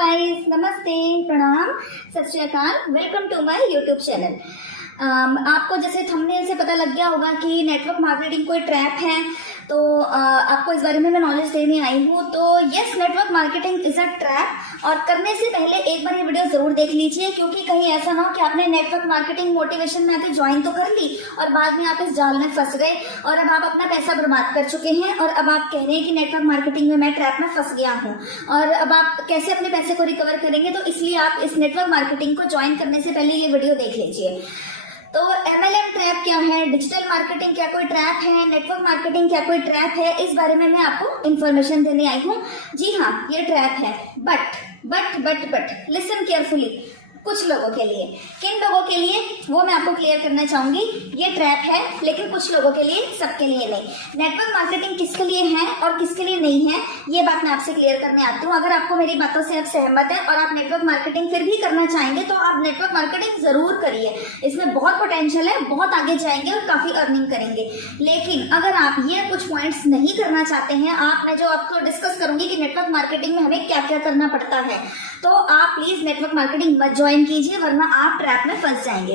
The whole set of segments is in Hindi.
गाइस, नमस्ते, प्रणाम, Sat Shri Akal, welcome to my YouTube channel. आपको जैसे थंबनेल से पता लग गया होगा कि नेटवर्क मार्केटिंग कोई ट्रैप है, तो आपको इस बारे में मैं नॉलेज देने आई हूँ। तो yes, network marketing is a trap, और करने से पहले एक बार ये वीडियो जरूर देख लीजिए, क्योंकि कहीं ऐसा ना हो कि आपने नेटवर्क मार्केटिंग मोटिवेशन में आके ज्वाइन तो कर ली और बाद में आप इस जाल में फंस गए और अब आप अपना पैसा बर्बाद कर चुके हैं और अब आप कह रहे हैं कि नेटवर्क मार्केटिंग में मैं ट्रैप में फंस गया हूँ और अब आप कैसे अपने पैसे को रिकवर करेंगे। तो इसलिए आप इस नेटवर्क मार्केटिंग को ज्वाइन करने से पहले ये वीडियो देख लीजिए। तो MLM ट्रैप क्या है, डिजिटल मार्केटिंग क्या कोई ट्रैप है, नेटवर्क मार्केटिंग क्या कोई ट्रैप है, इस बारे में मैं आपको इन्फॉर्मेशन देने आई हूँ। जी हाँ, ये ट्रैप है, बट लिसन केयरफुली। कुछ लोगों के लिए, किन लोगों के लिए वो मैं आपको क्लियर करना चाहूंगी। ये ट्रैप है, लेकिन कुछ लोगों के लिए, सबके लिए नहीं। नेटवर्क मार्केटिंग किसके लिए है और किसके लिए नहीं है, ये बात मैं आपसे क्लियर करने आती हूँ। अगर आपको मेरी बातों से आप सहमत है और आप नेटवर्क मार्केटिंग फिर भी करना चाहेंगे तो आप नेटवर्क मार्केटिंग जरूर करिए। इसमें बहुत पोटेंशियल है, बहुत आगे जाएंगे और काफी अर्निंग करेंगे। लेकिन अगर आप ये कुछ पॉइंट्स नहीं करना चाहते हैं, मैं जो आपको डिस्कस करूंगी कि नेटवर्क मार्केटिंग में हमें क्या क्या करना पड़ता है, तो आप प्लीज नेटवर्क मार्केटिंग मत ज्वाइन कीजिए, वरना आप ट्रैप में फंस जाएंगे।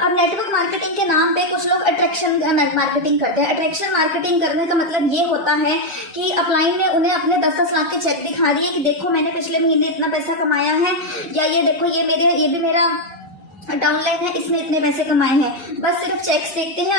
अब नेटवर्क मार्केटिंग के नाम पे कुछ लोग अट्रैक्शन मार्केटिंग करते हैं। अट्रैक्शन मार्केटिंग करने का मतलब ये होता है कि अपलाइन ने उन्हें अपने 10-10 लाख के चेक दिखा दिए कि देखो मैंने पिछले महीने इतना पैसा कमाया है, या ये देखो ये भी मेरा डाउनलाइन है, इसने इतने पैसे कमाए हैं। बस सिर्फ चेक्स देखते हैं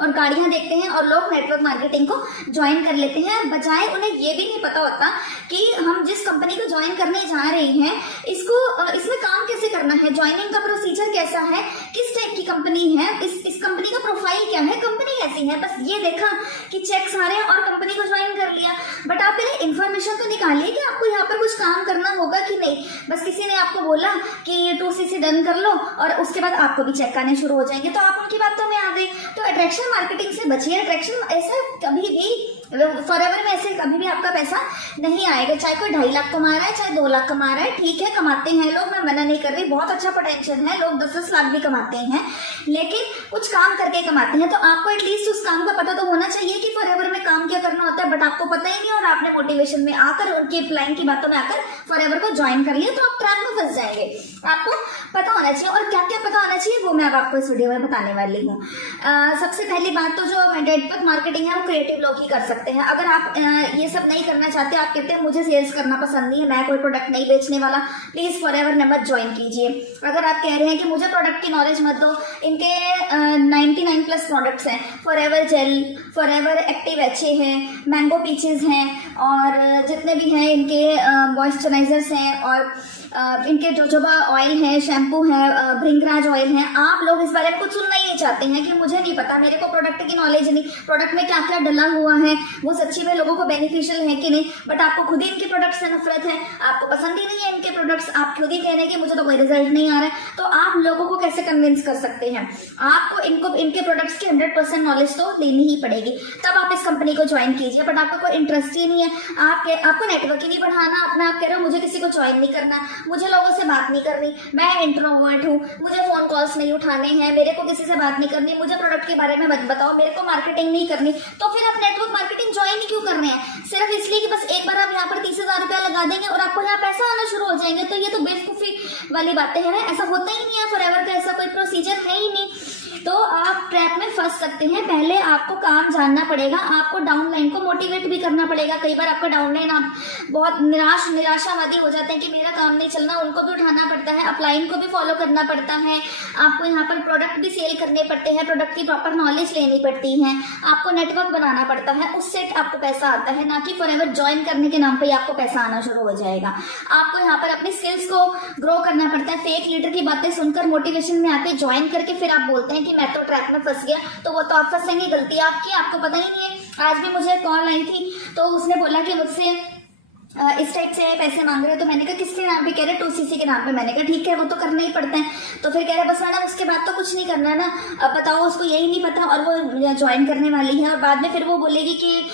और गाड़ियां देखते हैं और लोग नेटवर्क मार्केटिंग को ज्वाइन कर लेते हैं, बजाय उन्हें ये भी नहीं पता होता कि हम जिस कंपनी को ज्वाइन करने जा रहे हैं इसमें काम कैसे करना है, ज्वाइनिंग का प्रोसीजर कैसा है, किस टाइप की कंपनी है, इस कंपनी का प्रोफाइल क्या है, कंपनी कैसी है। बस ये देखा कि चेक्स आ रहे हैं और कंपनी को ज्वाइन कर लिया, बट आप पहले इन्फॉर्मेशन तो निकालिए कि आपको यहाँ पर कुछ काम करना होगा कि नहीं। बस किसी ने आपको बोला कि 2cc डन कर लो और उसके बाद आपको भी चेक आने शुरू हो जाएंगे, तो आप उनकी बातों में आ गए। तो अट्रैक्शन मार्केटिंग से बचिए। अट्रैक्शन ऐसा कभी भी फॉरएवर में ऐसे कभी भी आपका पैसा नहीं आएगा। चाहे कोई 2.5 लाख कमा रहा है, चाहे 2 लाख कमा रहा है, ठीक है, कमाते हैं लोग, मैं मना नहीं कर रही, बहुत अच्छा पोटेंशियल है, लोग 10-10 लाख भी कमाते हैं, लेकिन कुछ काम करके कमाते हैं। तो आपको एटलीस्ट उस काम का पता तो होना चाहिए कि फॉरएवर में काम क्या करना होता है, बट आपको पता ही नहीं और आपने मोटिवेशन में आकर उनके प्लान की बातों में आकर फॉरएवर को ज्वाइन कर लिया, तो आप ट्रैप में फंस जाएंगे। आपको पता होना चाहिए, और क्या क्या पता होना चाहिए वो मैं अब आपको इस वीडियो में बताने वाली हूँ। सबसे पहली बात तो जो नेटवर्क मार्केटिंग है वो क्रिएटिव लोग ही कर सकते हैं। अगर आप ये सब नहीं करना चाहते, आप कहते हैं मुझे सेल्स करना पसंद नहीं है, मैं कोई प्रोडक्ट नहीं बेचने वाला, प्लीज फॉरएवर में मत ज्वाइन कीजिए। अगर आप कह रहे हैं कि मुझे प्रोडक्ट की नॉलेज मत दो, इनके 99+ प्रोडक्ट्स हैं, Forever gel, Forever active HA है, मैंगो पीचेस हैं, और जितने भी हैं इनके मॉइस्चराइजर्स हैं, और इनके जोजोबा ऑयल है, शैम्पू है, भृंगराज ऑयल है। आप लोग इस बारे में कुछ सुनना ही नहीं चाहते हैं कि मुझे नहीं पता, मेरे को प्रोडक्ट की नॉलेज नहीं, प्रोडक्ट में क्या क्या डला हुआ है, वो सच्ची में लोगों को बेनिफिशियल है कि नहीं। बट आपको खुद ही इनके प्रोडक्ट से नफरत है, आपको पसंद ही नहीं है इनके प्रोडक्ट्स, आप खुद ही कह रहे हैं कि मुझे तो कोई रिजल्ट नहीं आ रहा है, तो आप लोगों को कैसे कन्विंस कर सकते हैं। आपको इनके प्रोडक्ट्स की 100% नॉलेज तो लेनी ही पड़ेगी, तब आप इस कंपनी को ज्वाइन कीजिए। बट आपको कोई इंटरेस्ट ही नहीं है, आपको नेटवर्क ही नहीं बढ़ाना अपना, आप कह रहे हो मुझे किसी को ज्वाइन नहीं करना, मुझे लोगों से बात नहीं करनी, मैं इंट्रोवर्ट हूँ, मुझे फोन कॉल्स नहीं उठाने हैं, मेरे को किसी से बात नहीं करनी, मुझे प्रोडक्ट के बारे में मत बताओ, मेरे को मार्केटिंग नहीं करनी, तो फिर आप नेटवर्क मार्केटिंग ज्वाइन क्यों कर रहे हैं? सिर्फ इसलिए कि बस एक बार आप यहाँ पर 30,000 रुपया लगा देंगे और आपको यहाँ पैसा आना शुरू हो जाएंगे। तो ये तो बेवकूफी वाली बातें हैं ना, ऐसा होता ही नहीं है, फॉरएवर का ऐसा कोई प्रोसीजर है ही नहीं। तो आप ट्रैप में फंस सकते हैं। पहले आपको काम जानना पड़ेगा, आपको डाउनलाइन को मोटिवेट भी करना पड़ेगा। कई बार आपका डाउनलाइन आप बहुत निराशावादी हो जाते हैं कि मेरा काम नहीं चलना, उनको भी उठाना पड़ता है, अपलाइन को भी फॉलो करना पड़ता है, आपको यहाँ पर प्रोडक्ट भी सेल करने पड़ते हैं, प्रोडक्ट की प्रॉपर नॉलेज लेनी पड़ती है, आपको नेटवर्क बनाना पड़ता है, उससे आपको पैसा आता है, ना कि फॉरएवर ज्वाइन करने के नाम पर आपको पैसा आना शुरू हो जाएगा। आपको यहाँ पर अपनी स्किल्स को ग्रो करना पड़ता है। फेक लीडर की बातें सुनकर मोटिवेशन में आते ज्वाइन करके फिर आप बोलते हैं कि मैं तो ट्रैप में फंस गया, तो वो तो आप फंसेंगे, गलती आपकी, आपको पता ही नहीं है। आज भी मुझे कॉल आई थी, तो उसने बोला कि मुझसे इस टाइप से पैसे मांग रहे हो, तो मैंने कहा किसके नाम पे? कह रहे 2cc के नाम पे। मैंने कहा ठीक है, वो तो करना ही पड़ता है। तो फिर कह रहे बस मैडम उसके बाद तो कुछ नहीं करना ना, अब बताओ, उसको यही नहीं पता और वो ज्वाइन करने वाली है, और बाद में फिर वो बोलेगी कि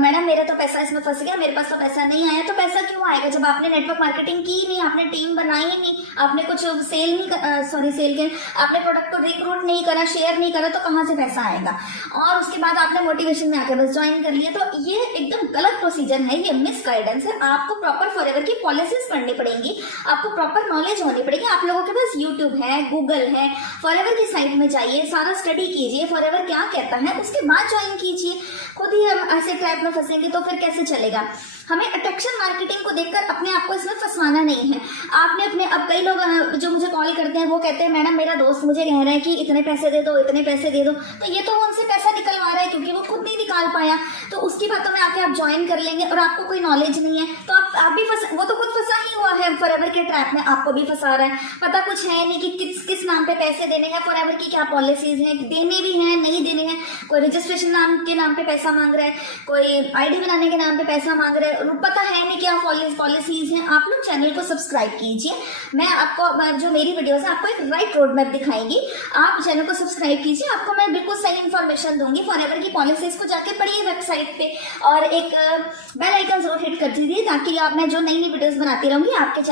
मैडम मेरा तो पैसा इसमें फंस गया, मेरे पास तो पैसा नहीं आया। तो पैसा क्यों आएगा जब आपने नेटवर्क मार्केटिंग की नहीं, आपने टीम बनाई ही नहीं, आपने कुछ सेल नहीं आपने प्रोडक्ट को रिक्रूट नहीं करा, शेयर नहीं करा, तो कहाँ से पैसा आएगा? और उसके बाद आपने मोटिवेशन में आके बस ज्वाइन कर लिया। तो ये एकदम गलत प्रोसीजर है, ये मिस गाइडेंस है, आपको प्रॉपर फॉरएवर की पॉलिसीज पढ़नी पड़ेंगी, आपको प्रॉपर नॉलेज होनी पड़ेगी। आप लोगों के पास यूट्यूब है, गूगल है, फॉरएवर की साइट में जाइए, सारा स्टडी कीजिए, फॉरएवर क्या कहता है, उसके बाद ज्वाइन कीजिए। खुद ही हम ऐसे ट्रैप में फंसेंगे तो फिर कैसे चलेगा। हमें अट्रैक्शन मार्केटिंग को देखकर अपने आप को इसमें फंसवाना नहीं है। आपने अपने, अब कई लोग जो मुझे कॉल करते हैं वो कहते हैं मैडम मेरा दोस्त मुझे कह रहा है कि इतने पैसे दे दो, इतने पैसे दे दो, तो ये तो वो उनसे पैसा निकलवा रहा है क्योंकि वो खुद नहीं निकाल पाया, तो उसकी बातों में आके आप ज्वाइन कर लेंगे और आपको कोई नॉलेज नहीं है तो आप भी फंस, वो तो खुद फंसा ही हुआ है फॉरएवर के ट्रैप में, आपको भी फंसा रहा है। पता कुछ है नहीं कि किस नाम पे पैसे देने हैं, फॉरएवर की क्या पॉलिसीज हैं, देने भी हैं नहीं देने हैं, कोई रजिस्ट्रेशन नाम के नाम पे पैसा मांग रहा है, कोई आईडी बनाने के नाम पे पैसा मांग रहा है, पता है नहीं क्या पॉलिसीज हैं। आप लोग चैनल को सब्सक्राइब कीजिए, मैं आपको जो मेरी वीडियोस है आपको एक राइट रोड मैप दिखाएगी। आप चैनल को सब्सक्राइब कीजिए, आपको मैं बिल्कुल सही इन्फॉर्मेशन दूंगी। फॉरएवर की पॉलिसीज को जाके पढ़िए वेबसाइट पे और एक बेल आइकन जरूर हिट कर दीजिए ताकि आप, मैं जो नई नई वीडियोस बनाती रहूंगी आपके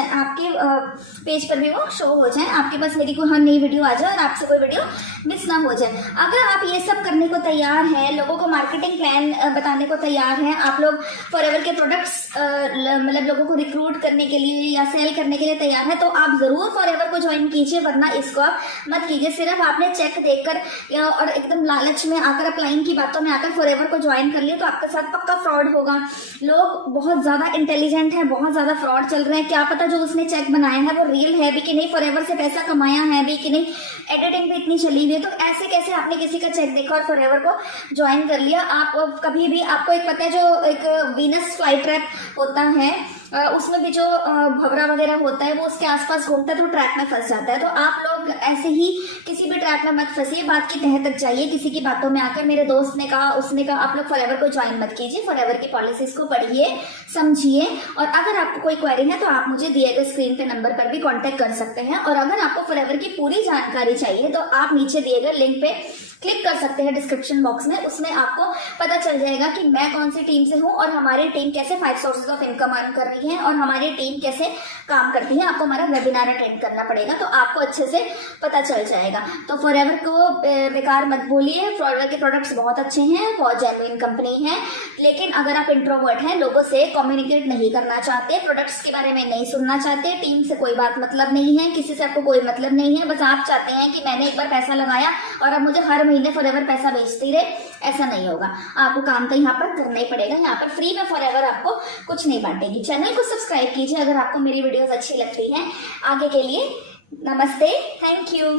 पेज पर भी वो शो हो जाए, आपके पास मेरी कोई हर नई वीडियो आ जाए और आपसे कोई वीडियो मिस ना हो जाए। अगर आप ये सब करने को तैयार हैं, लोगों को मार्केटिंग प्लान बताने को तैयार हैं, आप लोग फॉरएवर के प्रोडक्ट्स मतलब लोगों को रिक्रूट करने के लिए या सेल करने के लिए तैयार है तो आप जरूर फॉरएवर को ज्वाइन कीजिए, वरना इसको आप मत कीजिए। सिर्फ आपने चेक देखकर और एकदम लालच में आकर, अप्लाइंग की बातों में आकर फॉरएवर को ज्वाइन कर लिया तो आपके साथ पक्का फ्रॉड होगा। लोग बहुत ज्यादा इंटेलिजेंट है, बहुत ज्यादा फ्रॉड चल रहे हैं, क्या पता जो उसने चेक बनाया है वो रियल है भी कि नहीं, फॉरएवर से पैसा कमाया है भी कि नहीं, एडिटिंग भी इतनी चली हुई है, तो ऐसे कैसे आपने किसी का चेक देखा और फॉरएवर को ज्वाइन कर लिया। आप कभी भी, आपको एक पता है जो एक वीनस फ्लाई ट्रैप होता है उसमें भी जो भवरा वगैरह होता है वो उसके आसपास घूमता है तो ट्रैप में फंस जाता है। तो आप लोग ऐसे ही किसी भी ट्रैप में मत फंसिए, बात की तह तक जाइए, किसी की बातों में आकर मेरे दोस्त ने कहा, उसने कहा, आप लोग फॉरएवर को ज्वाइन मत कीजिए। फॉरएवर की पॉलिसीज को पढ़िए, समझिए, और अगर आपको कोई क्वेरी है तो आप मुझे दिए गए स्क्रीन पे नंबर पर भी कांटेक्ट कर सकते हैं। और अगर आपको फॉरएवर की पूरी जानकारी चाहिए तो आप नीचे दिए गए लिंक पे क्लिक कर सकते हैं डिस्क्रिप्शन बॉक्स में, उसमें आपको पता चल जाएगा कि मैं कौन सी टीम से हूँ और हमारी टीम कैसे 5 सोर्सेज ऑफ इनकम अर्न कर रही है और हमारी टीम कैसे काम करती है। आपको हमारा वेबिनार अटेंड करना पड़ेगा तो आपको अच्छे से पता चल जाएगा। तो फॉरएवर को बेकार मत भूलिए, फॉरएवर के प्रोडक्ट्स बहुत अच्छे हैं, बहुत जेन्युइन कंपनी है, लेकिन अगर आप इंट्रोवर्ट हैं, लोगों से कम्युनिकेट नहीं करना चाहते, प्रोडक्ट्स के बारे में नहीं सुनना चाहते, टीम से कोई बात मतलब नहीं है, किसी से आपको कोई मतलब नहीं है, बस आप चाहते हैं कि मैंने एक बार पैसा लगाया और अब मुझे हर महीने फॉरएवर पैसा भेजती रहे, ऐसा नहीं होगा। आपको काम तो यहाँ पर करना ही पड़ेगा, यहाँ पर फ्री में फॉरएवर आपको कुछ नहीं बांटेगी। चैनल को सब्सक्राइब कीजिए अगर आपको मेरी वीडियोस अच्छी लगती हैं। आगे के लिए नमस्ते, थैंक यू।